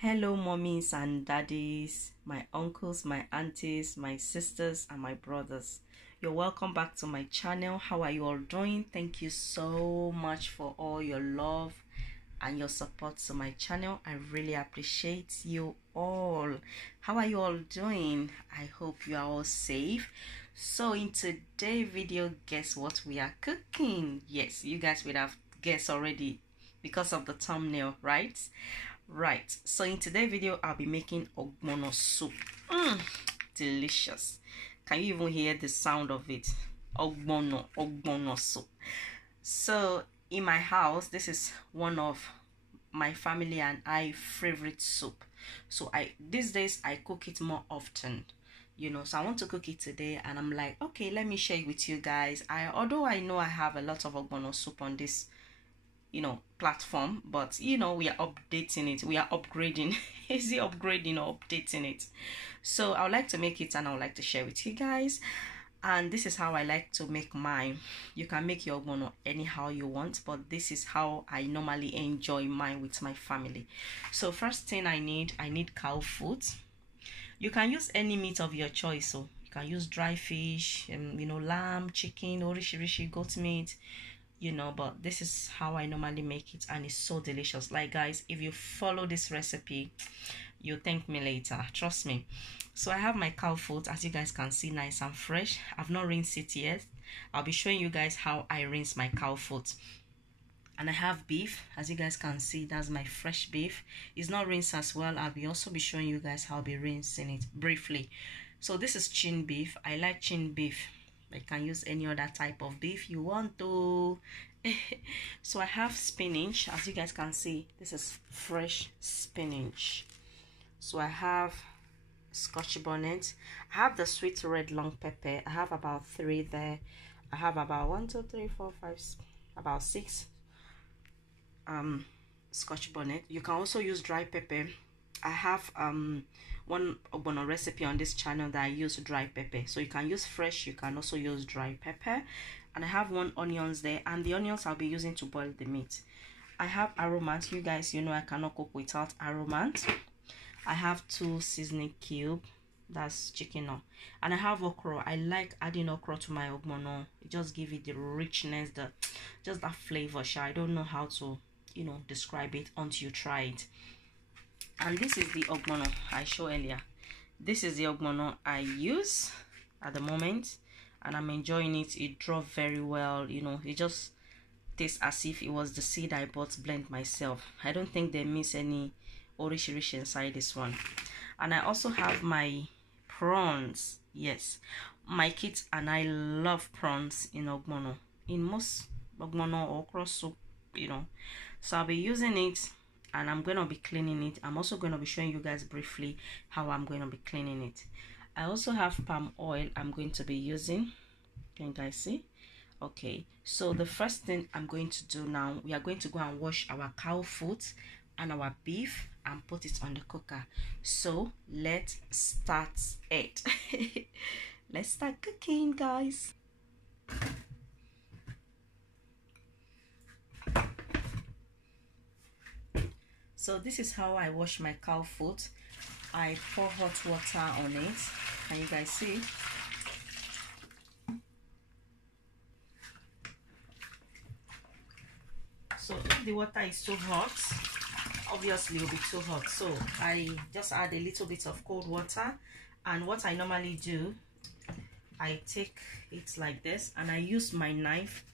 Hello, mommies and daddies, my uncles, my aunties, my sisters, and my brothers. You're welcome back to my channel. How are you all doing? Thank you so much for all your love and your support to my channel. I really appreciate you all. How are you all doing? I hope you are all safe. So in today's video, guess what we are cooking? Yes, you guys would have guessed already because of the thumbnail, right? Right, so in today's video I'll be making ogbono soup. Delicious. Can you even hear the sound of it? Ogbono soup. So in my house, this is one of my family and I favorite soup. So these days I cook it more often, you know. So I want to cook it today and I'm like, okay, let me share it with you guys. Although I know I have a lot of ogbono soup on this platform, but we are updating it, we are upgrading. Is it upgrading or updating it? So I would like to make it and I would like to share with you guys, and this is how I like to make mine. You can make your ogbono anyhow you want, but this is how I normally enjoy mine with my family. So first thing I need cow foot. You can use any meat of your choice, so you can use dry fish, lamb, chicken, orishi, goat meat, but this is how I normally make it and it's so delicious. Like, guys, if you follow this recipe, you'll thank me later, trust me. So I have my cow foot, as you guys can see, nice and fresh. I've not rinsed it yet. I'll be showing you guys how I rinse my cow foot. And I have beef, as you guys can see, that's my fresh beef. It's not rinsed as well. I'll also be showing you guys how I'll be rinsing it briefly. So this is chin beef. I like chin beef. I can use any other type of beef you want to. So I have spinach, as you guys can see, this is fresh spinach. So I have scotch bonnet. I have the sweet red long pepper. I have about 3 there. I have about 1 2 3 4 5 about 6 scotch bonnet. You can also use dry pepper. I have one ogbono recipe on this channel that I use dry pepper, so you can use fresh, you can also use dry pepper. And I have 1 onions there, and the onions I'll be using to boil the meat. I have aromat. You guys, I cannot cook without aromat. I have 2 seasoning cube, that's chicken, and I have okra. I like adding okra to my ogbono. It just gives it the richness, just that flavor. I don't know how to describe it until you try it. And this is the ogbono I showed earlier. This is the ogbono I use at the moment, and I'm enjoying it. It dropped very well. It just tastes as if it was the seed I bought blend myself. I don't think they miss any orishi inside this one. And I also have my prawns. Yes, my kids and I love prawns in ogbono, in most ogbono or okra soup, so I'll be using it. And I'm going to be cleaning it. I'm also going to be showing you guys briefly how I'm going to be cleaning it. I also have palm oil I'm going to be using. Can you guys see? Okay, so the first thing I'm going to do now, we are going to go and wash our cow foot and our beef and put it on the cooker. So let's start it. Let's start cooking, guys. So this is how I wash my cow foot. I pour hot water on it. Can you guys see? So if the water is too hot, obviously it will be too hot. So I just add a little bit of cold water, and what I normally do, I take it like this and I use my knife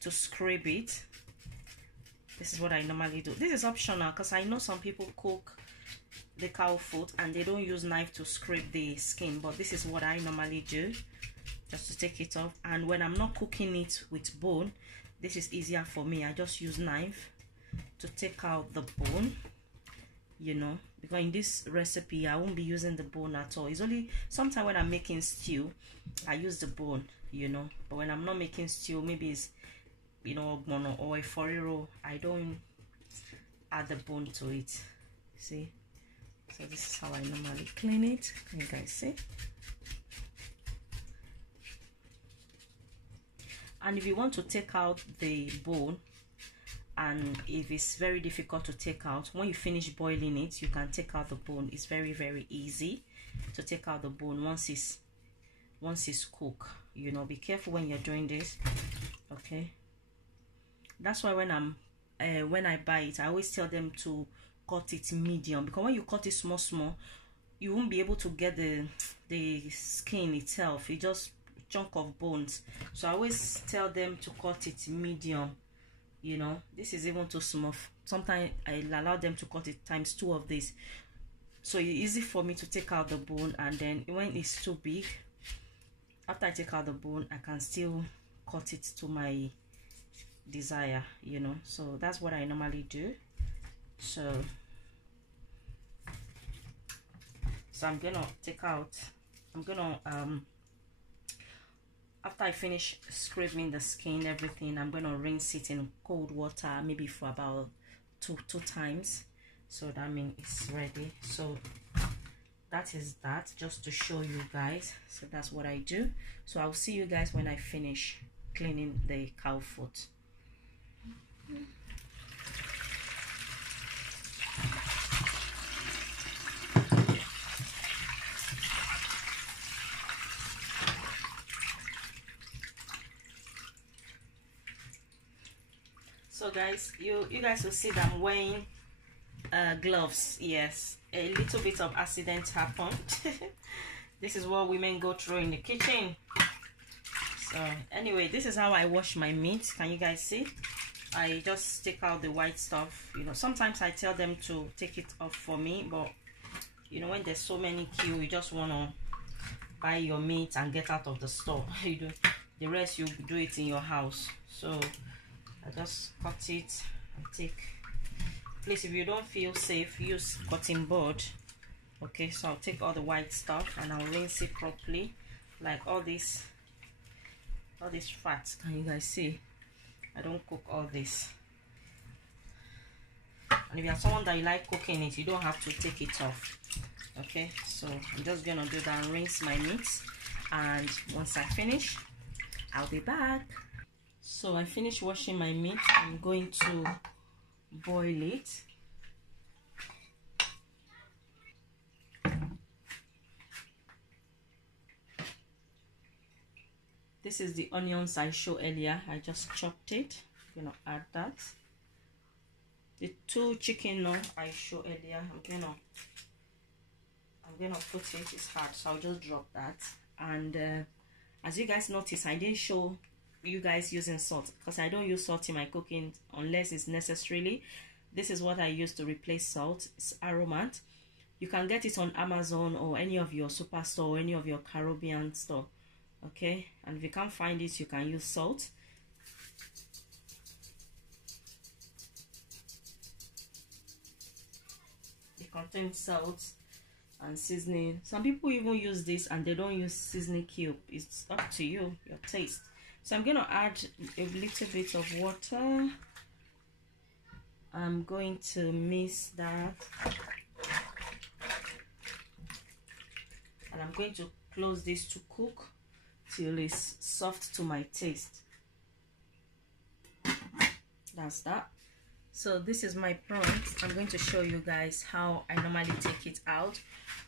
to scrape it. This is what I normally do. This is optional because I know some people cook the cow foot and they don't use knife to scrape the skin, but this is what I normally do, just to take it off. And when I'm not cooking it with bone, this is easier for me. I just use knife to take out the bone, because in this recipe I won't be using the bone at all. It's only sometimes when I'm making stew I use the bone, but when I'm not making stew, maybe it's ogbono or a foriro, I don't add the bone to it. See? So this is how I normally clean it. Can you guys see? And if you want to take out the bone, and if it's very difficult to take out, when you finish boiling it, you can take out the bone. It's very easy to take out the bone once it's cooked. You know, be careful when you're doing this. Okay, that's why when I buy it, I always tell them to cut it medium, because when you cut it small, you won't be able to get the skin itself. It's just chunk of bones. So I always tell them to cut it medium. You know, this is even too small. Sometimes I allow them to cut it times 2 of this, so it's easy for me to take out the bone. And then when it's too big, after I take out the bone, I can still cut it to my desire, you know. So that's what I normally do. So I'm gonna take out, after I finish scraping the skin, everything, I'm gonna rinse it in cold water, maybe for about two times. So that means it's ready. So that is that, just to show you guys. So that's what I do. So I'll see you guys when I finish cleaning the cow foot. So guys, you guys will see that I'm wearing gloves. Yes, a little bit of accident happened. This is what women go through in the kitchen. So anyway, this is how I wash my meat. Can you guys see? I just take out the white stuff. You know, sometimes I tell them to take it off for me, but you know, when there's so many queue, you just want to buy your meat and get out of the store. You do the rest, you do it in your house. So I just cut it and take. Please, if you don't feel safe, use cutting board. Okay, so I'll take all the white stuff and I'll rinse it properly, like all this fat. Can you guys see? I don't cook all this. And if you're someone that you like cooking it, you don't have to take it off. Okay, so I'm just gonna do that and rinse my meat, and once I finish, I'll be back. So I finished washing my meat. I'm going to boil it. This is the onions I showed earlier. I just chopped it. I'm gonna add that. The 2 chicken I showed earlier, I'm gonna put it. It's hard, so I'll just drop that. And as you guys notice, I didn't show you guys using salt, because I don't use salt in my cooking unless it's necessarily. This is what I use to replace salt. It's aromat. You can get it on Amazon or any of your superstore or any of your Caribbean store. Okay, and if you can't find it, you can use salt. It contains salt and seasoning. Some people even use this and they don't use seasoning cube. It's up to you, your taste. So I'm going to add a little bit of water. I'm going to mix that. And I'm going to close this to cook till it's soft to my taste. That's that. So this is my prawns. I'm going to show you guys how I normally take it out.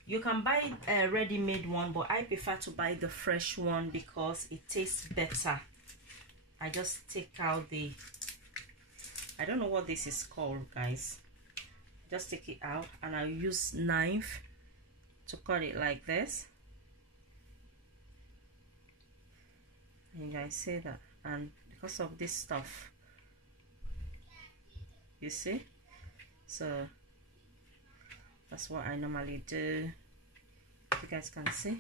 You can buy a ready-made one, but I prefer to buy the fresh one because it tastes better. I just take out the, I don't know what this is called, guys. Just take it out and I'll use knife to cut it like this. You guys see that? And because of this stuff, you see, so that's what I normally do. You guys can see.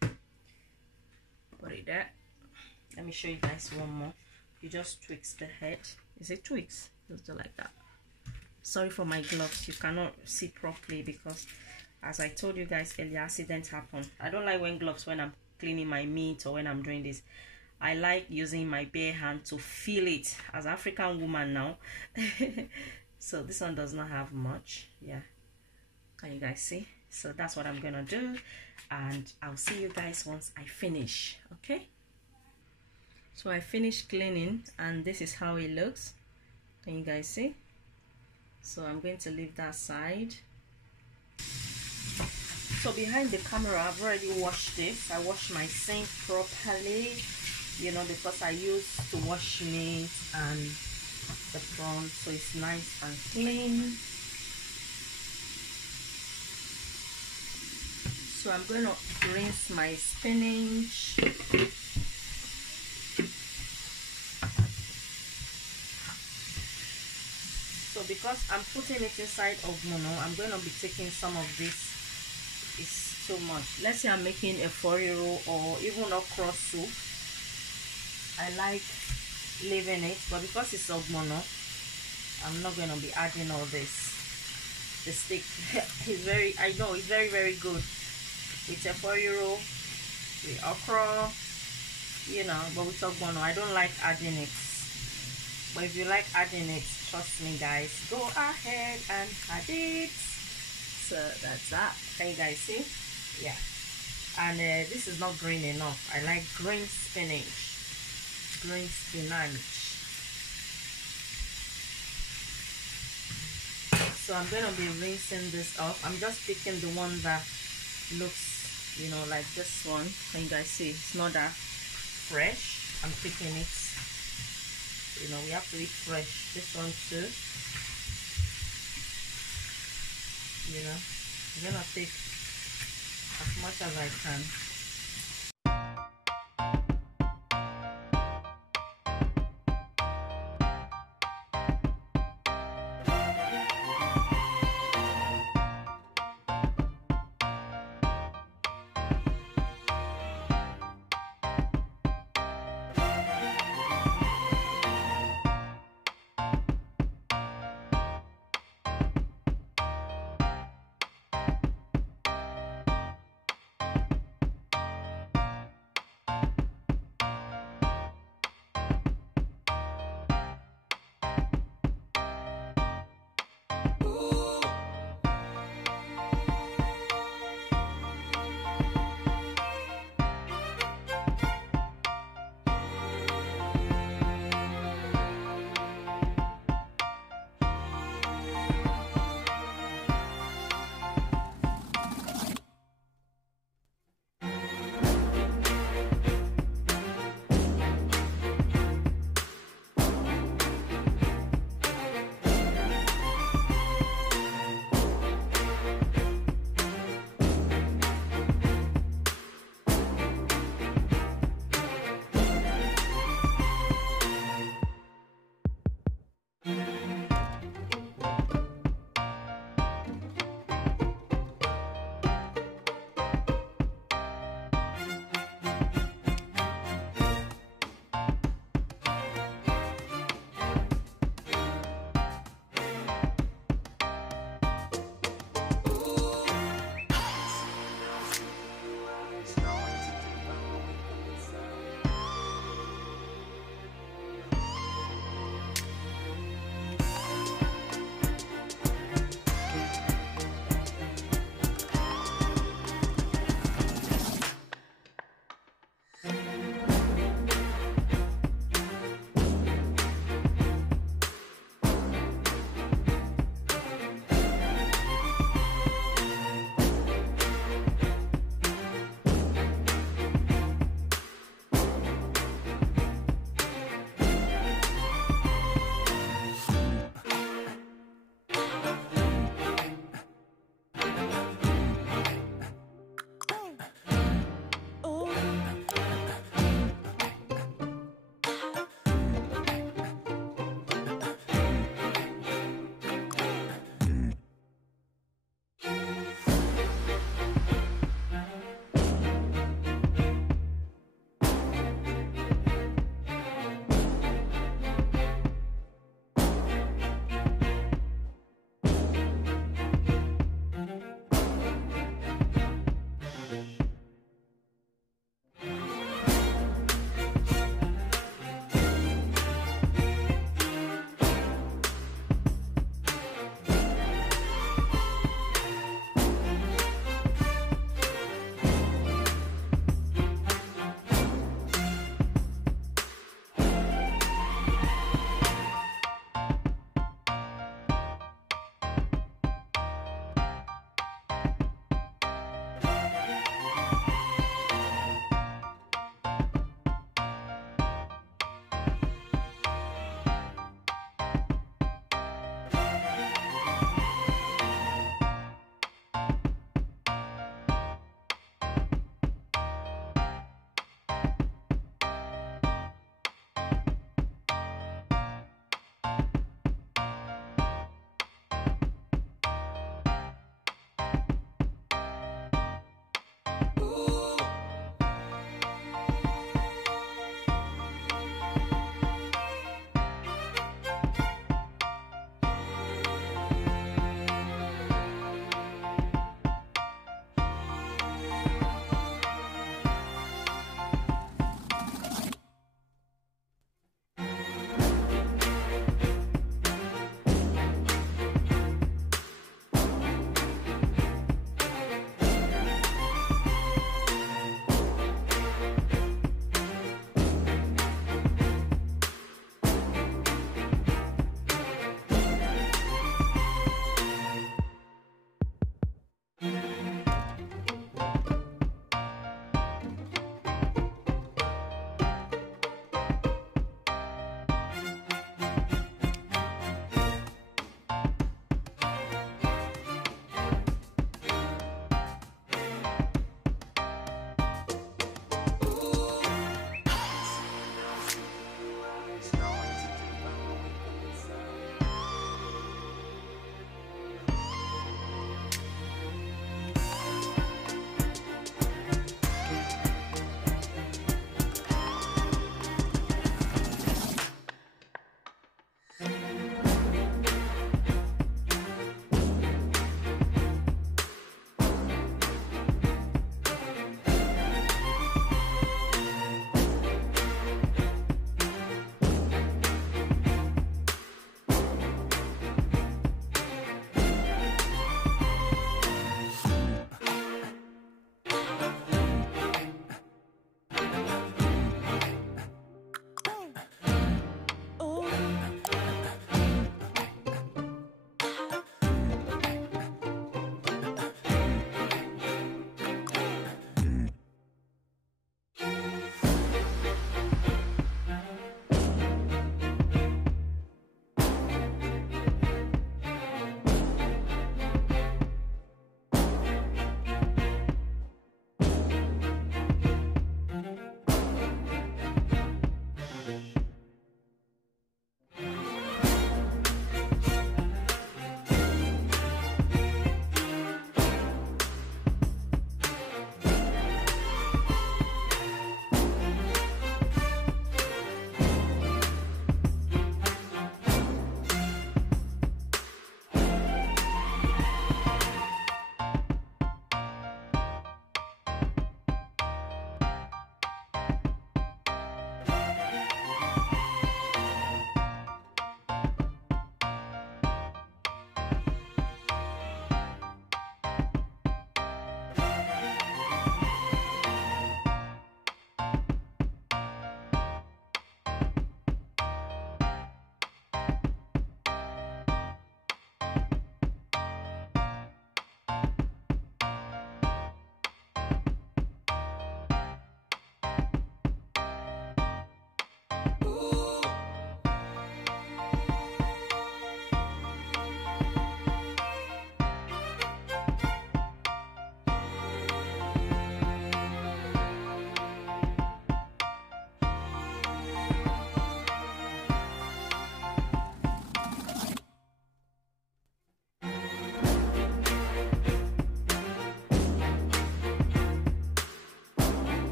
Put it there. Let me show you guys one more. You just twist the head. Is it twigs? Just do like that. Sorry for my gloves, you cannot see properly because, as I told you guys earlier, accidents happen. I don't like wearing gloves when I'm cleaning my meat or when I'm doing this. I like using my bare hand to feel it as an African woman now. So this one does not have much. Yeah, can you guys see? So that's what I'm gonna do, and I'll see you guys once I finish. Okay, So I finished cleaning and this is how it looks. Can you guys see? So I'm going to leave that side. So behind the camera, I've already washed this. I washed my sink properly, you know, because I used to wash meat and the front, so it's nice and clean. So I'm going to rinse my spinach. So because I'm putting it inside Ogbono, I'm going to be taking some of this. It's too much. Let's say I'm making a 4-euro or even okra soup. I like leaving it, but because it's Ogbono, I'm not going to be adding all this. The stick is very, I know it's very, very good. It's a 4-euro with okra, you know, but with Ogbono, I don't like adding it. But if you like adding it, trust me guys, go ahead and add it. So that's that. Can you guys see? Yeah. And this is not green enough. I like green spinach. Green spinach. So I'm going to be rinsing this off. I'm just picking the one that looks, you know, like this one. Can you guys see? It's not that fresh. I'm picking it. You know, we have to eat fresh. This one too. You know, I'm gonna take as much as I can.